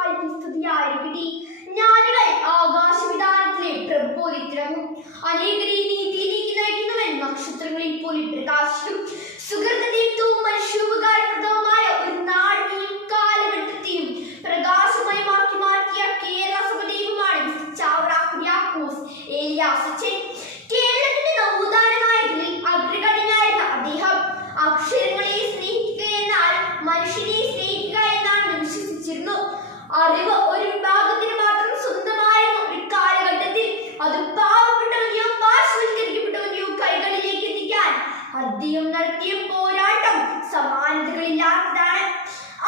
മിശിഹായ്ക്ക് സ്തുതിയായിരിക്കട്ടെ. ആകാശവിധാനത്തിലെ പ്രബോധിത്തിറങ്ങും അനേകരെ നീതിയിലേക്ക് നയിക്കുന്നവൻ നക്ഷത്രങ്ങളിൽ പോലും പ്രകാശിക്കും. സുഹൃതദീപ്തവും മനുഷ്യോപകാരപ്രദവുമായ ഒരു നാടിനെയും കാലഘട്ടത്തെയും പ്രകാശമായി മാറ്റി മാറ്റിയ കേരള സഭ ചാവറ ഏലിയാസ് അദ്ദേഹം നടത്തിയ പോരാട്ടം സമാനതകളില്ലാത്തതാണ്.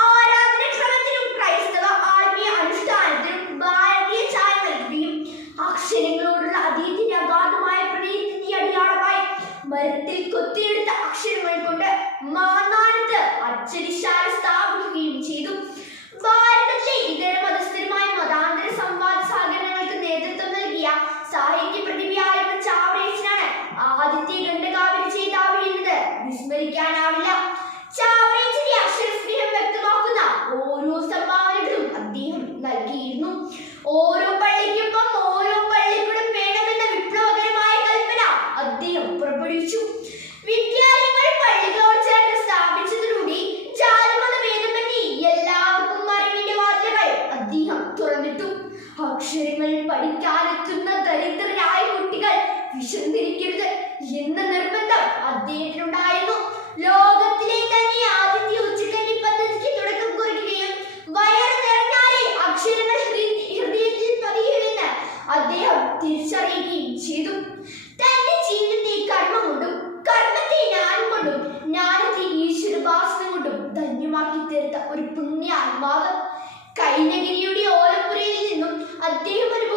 ആരാധനക്രമത്തിനും ക്രൈസ്തവ ആത്മീയ അനുഷ്ഠാനത്തിനും ഭാരതീയ ചായ നൽകുകയും അക്ഷരങ്ങളോടുള്ള അതീതിന്റെ അഗാധമായ പ്രണയത്തിന്റെ അടിയാളമായി മരത്തിൽ കൊത്തിയെടുത്ത അക്ഷരങ്ങൾ കൊണ്ട് മാന്നാനത്ത് അച്ചടിശാല അദ്ദേഹം തുറന്നിട്ടു. അക്ഷരങ്ങൾ പഠിക്കാനെത്തുന്ന ദരിദ്രരായ കുട്ടികൾ വിശന്നിരിക്കരുത് എന്ന നിർബന്ധം അദ്ദേഹത്തിനുണ്ടായിരുന്നു. ലോകത്തിലെ തന്നെ ആദ്യത്തെ ഉച്ചക്കഞ്ഞി പദ്ധതിക്ക് തുടക്കം കുറിക്കുകയും വയറ് നിറഞ്ഞാലേ അക്ഷരങ്ങൾ ഹൃദയ- ഹൃദയത്തിൽ പതിയുമെന്ന് അദ്ദേഹം തിരിച്ചറിയുകയും ചെയ്തു. തന്റെ ജീവിതത്തെ കർമ്മം കൊണ്ടും കർമ്മത്തെ ജ്ഞാനം കൊണ്ടും ജ്ഞാനത്തെ ഈശ്വരഭാസനം കൊണ്ടും ധന്യമാക്കി തീർത്ത ഒരു പുണ്യാത്മാവ് കൈനഗിരിയുടെ ഓലപ്പുരയിൽ നിന്നും അദ്ദേഹം അനുഭവിച്ച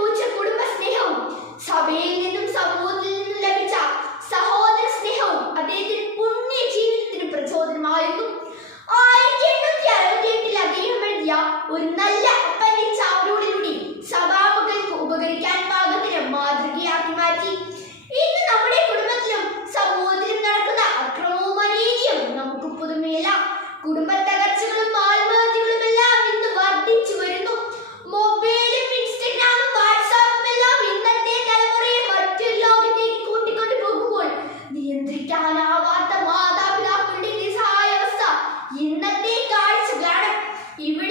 ഇന്നത്തെ കാഴ്ചകളാണ് ഇവിടെയാണ്